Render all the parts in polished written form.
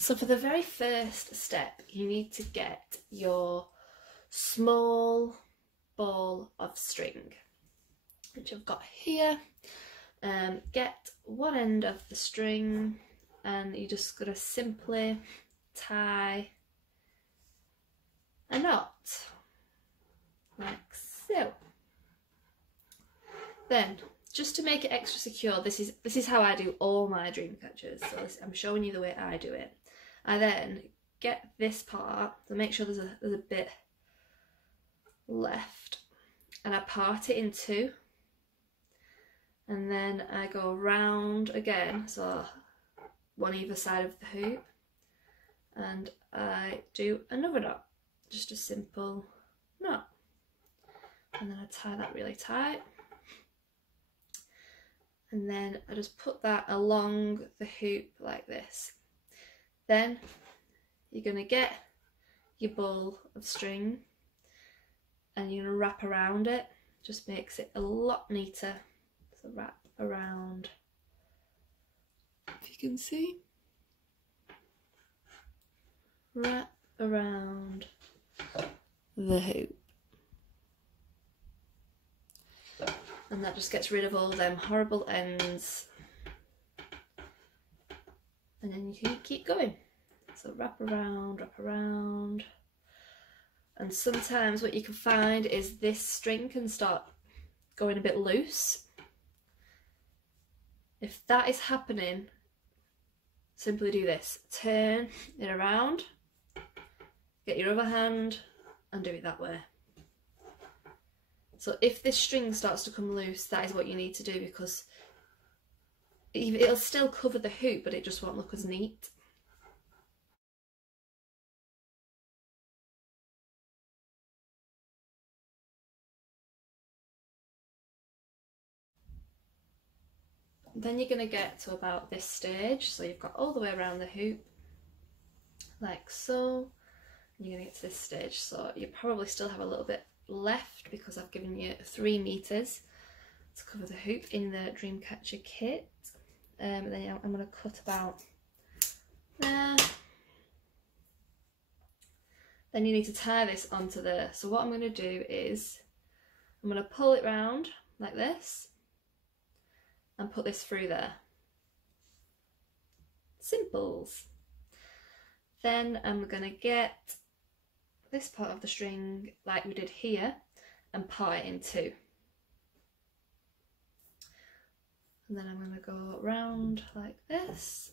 So for the very first step, you need to get your small ball of string, which I've got here. Get one end of the string and you're just going to simply tie a knot, like so. Then, just to make it extra secure, this is how I do all my dream catchers. So I'm showing you the way I do it. I then get this part, so make sure there's a bit left, and I part it in two, and then I go round again, so one either side of the hoop, and I do another knot, just a simple knot, and then I tie that really tight, and then I just put that along the hoop like this. Then you're going to get your ball of string and you're going to wrap around it. Just makes it a lot neater. So wrap around, if you can see, wrap around the hoop. And that just gets rid of all them horrible ends. And then you can keep going. So wrap around. And sometimes what you can find is this string can start going a bit loose. If that is happening, simply do this. Turn it around, get your other hand and do it that way. So if this string starts to come loose, that is what you need to do, because it'll still cover the hoop, but it just won't look as neat. Then you're going to get to about this stage, so you've got all the way around the hoop, like so. You're going to get to this stage, so you probably still have a little bit left because I've given you 3 meters to cover the hoop in the Dreamcatcher kit. And then I'm going to cut about there. Then you need to tie this onto there. So what I'm going to do is I'm going to pull it round like this and put this through there. Simples. Then I'm going to get this part of the string like we did here and part it in two. And then I'm going to go round like this.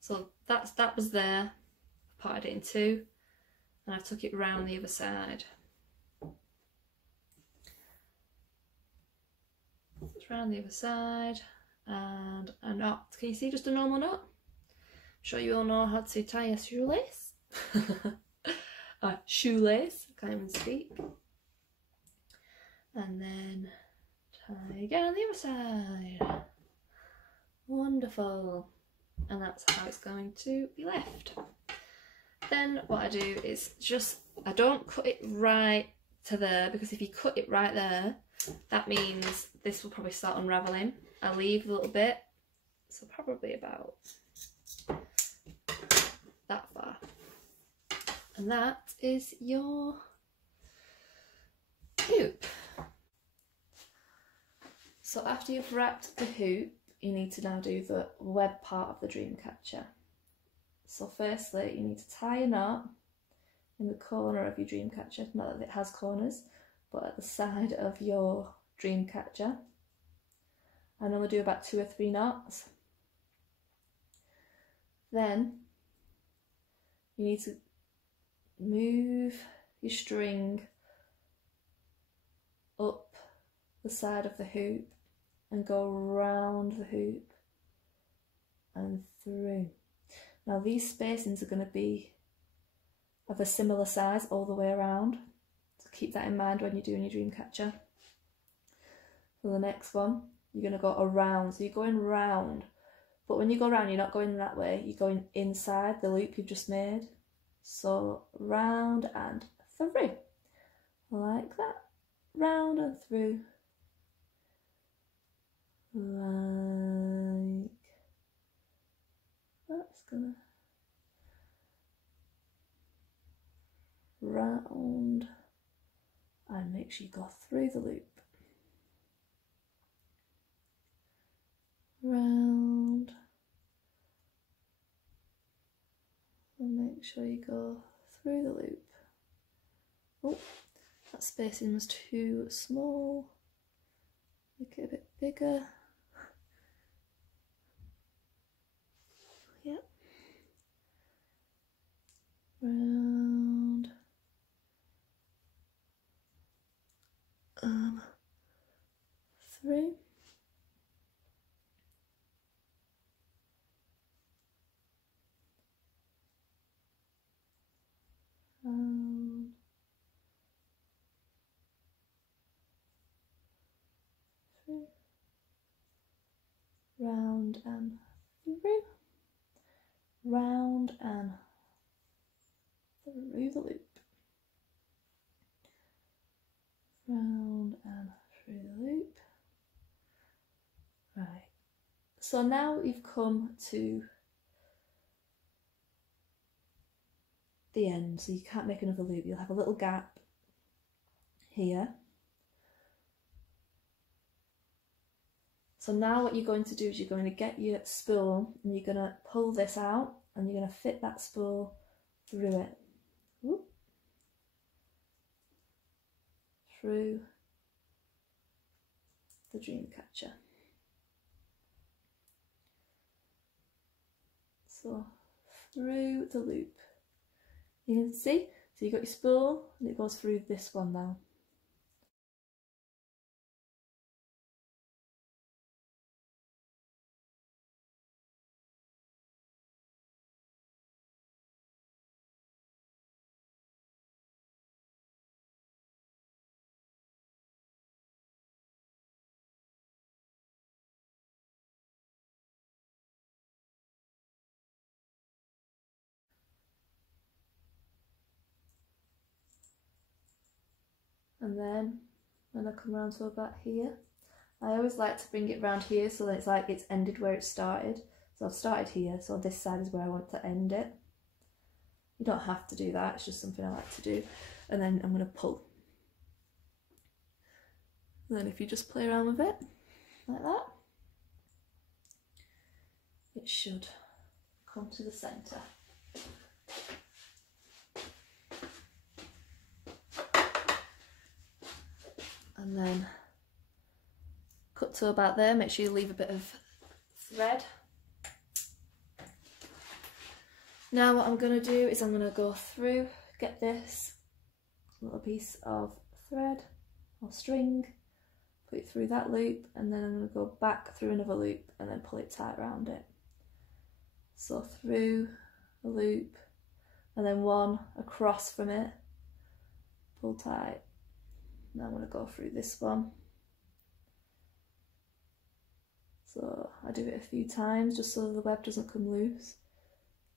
So that was there, parted it in two, and I took it round the other side. It's round the other side, and a knot. Can you see just a normal knot? I'm sure you all know how to tie a shoelace. A shoelace, I can't even speak. And then tie again on the other side. Wonderful. And that's how it's going to be left. Then what I do is I don't cut it right to there, because if you cut it right there, that means this will probably start unravelling. I leave a little bit, so probably about that far. And that is your hoop. So after you've wrapped the hoop, you need to now do the web part of the Dreamcatcher. So firstly, you need to tie a knot in the corner of your Dreamcatcher, not that it has corners, but at the side of your Dreamcatcher. I normally do about 2 or 3 knots. Then you need to move your string up the side of the hoop and go round the hoop and through. Now these spacings are going to be of a similar size all the way around, so keep that in mind when you're doing your Dreamcatcher. For the next one, you're going to go around, so you're going round, but when you go round, you're not going that way, you're going inside the loop you've just made. So round and through, like that, round and through, like that's gonna round, and make sure you go through the loop. Round, and make sure you go through the loop. Oh, that spacing was too small. Make it a bit bigger. Yep. Round. Through. Through. Round and through. Round and through the loop. Round and through the loop. Right, so now you've come to the end, so you can't make another loop. You'll have a little gap here. So now what you're going to do is you're going to get your spool and you're going to pull this out and you're going to fit that spool through it. Whoop. Through the Dreamcatcher. So through the loop. You can see, so you've got your spool and it goes through this one now. And then when I come around to about here, I always like to bring it round here so that it's like it's ended where it started. So I've started here, so this side is where I want to end it. You don't have to do that, it's just something I like to do. And then I'm going to pull. And then if you just play around with it, like that, it should come to the centre. And then cut to about there, make sure you leave a bit of thread. Now what I'm going to do is I'm going to go through, get this little piece of thread or string, put it through that loop, and then I'm going to go back through another loop and then pull it tight around it. So through a loop and then one across from it, pull tight. Now I'm going to go through this one. So I do it a few times just so the web doesn't come loose.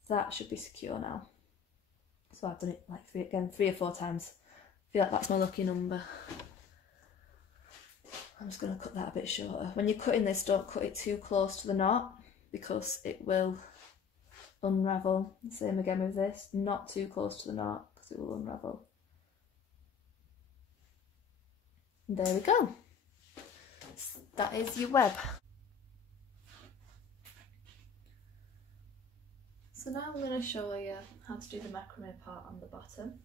That should be secure now. So I've done it like three or four times. I feel like that's my lucky number. I'm just going to cut that a bit shorter. When you're cutting this, don't cut it too close to the knot because it will unravel. Same again with this, not too close to the knot because it will unravel. There we go. That is your web. So now I'm going to show you how to do the macrame part on the bottom.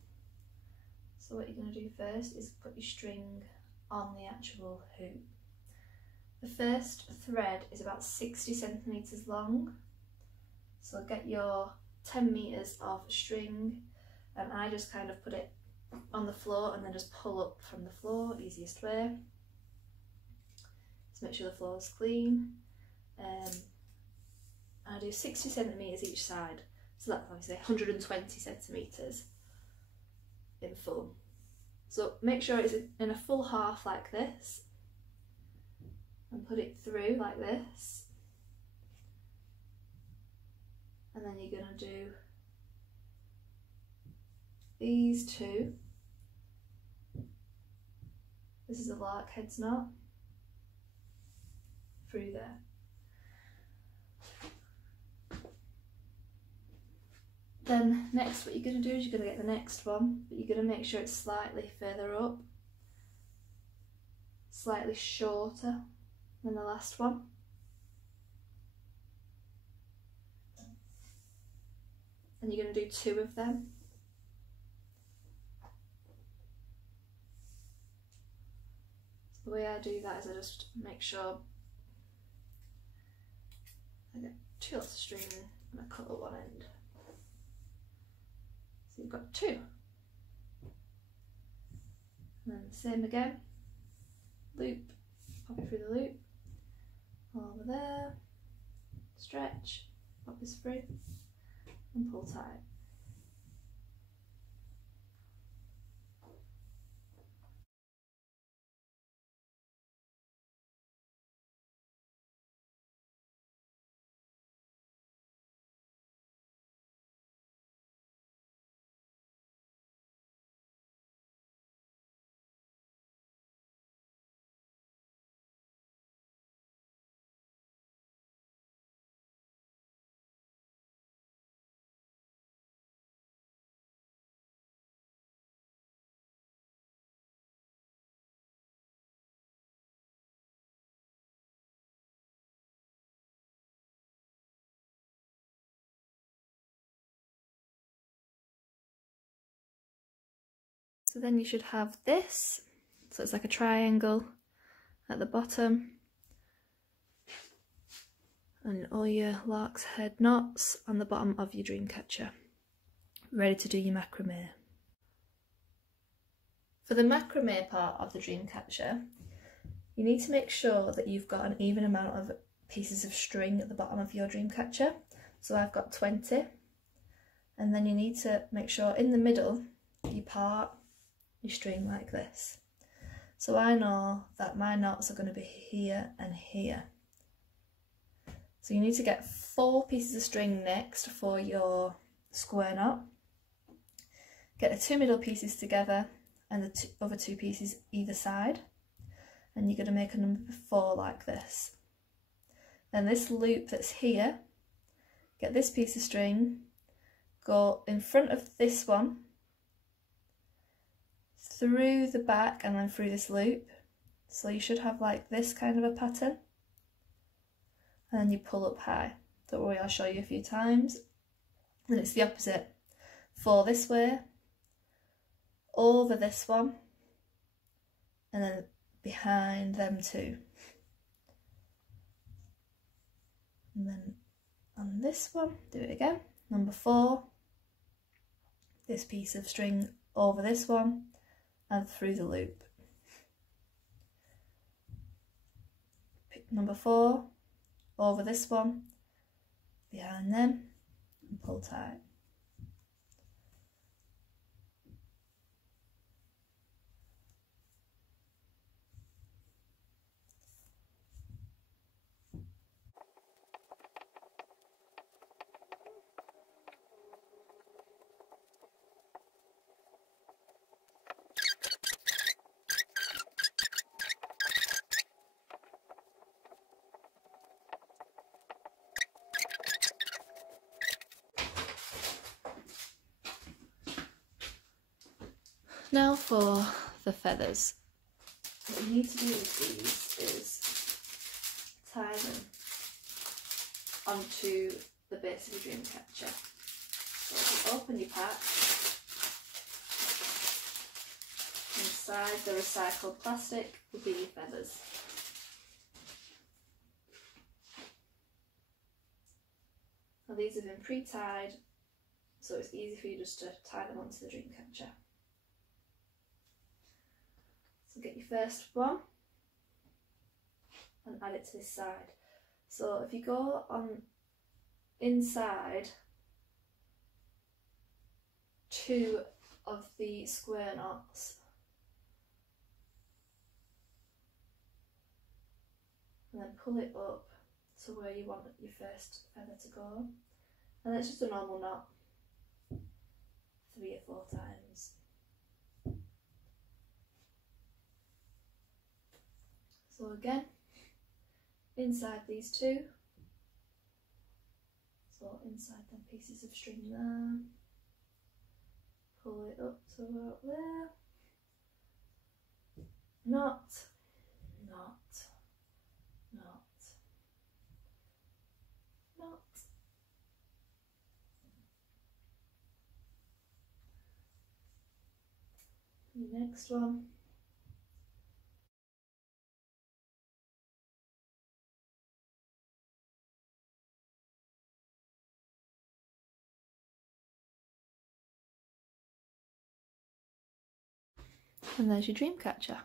So what you're going to do first is put your string on the actual hoop. The first thread is about 60 centimetres long. So get your 10 metres of string, and I just kind of put it on the floor and then just pull up from the floor, easiest way. Just make sure the floor is clean. I do 60 centimetres each side, so that's obviously 120 centimetres in full. So make sure it's in a full half like this and put it through like this, and then you're going to do these two. This is a lark head's knot through there. Then next what you're going to do is you're going to get the next one, but you're going to make sure it's slightly further up, slightly shorter than the last one. And you're going to do 2 of them. So the way I do that is I just make sure I get 2 lots of string and I cut at one end. So you've got 2. And then same again, loop, pop it through the loop, over there, stretch, pop this through, and pull tight. So then you should have this, so it's like a triangle at the bottom, and all your lark's head knots on the bottom of your Dreamcatcher, ready to do your macrame. For the macrame part of the Dreamcatcher, you need to make sure that you've got an even amount of pieces of string at the bottom of your Dreamcatcher. So I've got 20, and then you need to make sure in the middle you part your string like this. So I know that my knots are going to be here and here. So you need to get 4 pieces of string next for your square knot. Get the 2 middle pieces together and the other 2 pieces either side, and you're going to make a number 4 like this. Then this loop that's here, get this piece of string, go in front of this one, through the back and then through this loop. So you should have like this kind of a pattern, and then you pull up high. Don't worry, I'll show you a few times. And it's the opposite. 4 this way, over this one, and then behind them 2. And then on this one, do it again. Number 4, this piece of string over this one and through the loop. Pick number 4, over this one, behind them, and pull tight. Now for the feathers. What you need to do with these is tie them onto the base of your Dreamcatcher. So if you open your pack, inside the recycled plastic will be your feathers. Now these have been pre-tied, so it's easy for you just to tie them onto the Dreamcatcher. So get your first one and add it to this side. So if you go on inside 2 of the square knots, and then pull it up to where you want your first feather to go, and it's just a normal knot 3 or 4 times. So again, inside these 2, so inside them pieces of string there, the way up to about there. Not. The next one. And there's your Dreamcatcher.